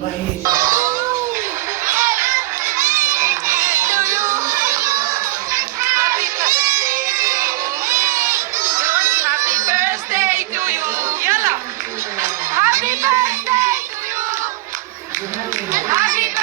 Mahilig. To you. Happy birthday to you. Yun, happy birthday to you. Yala. Happy birthday to you. Happy birthday.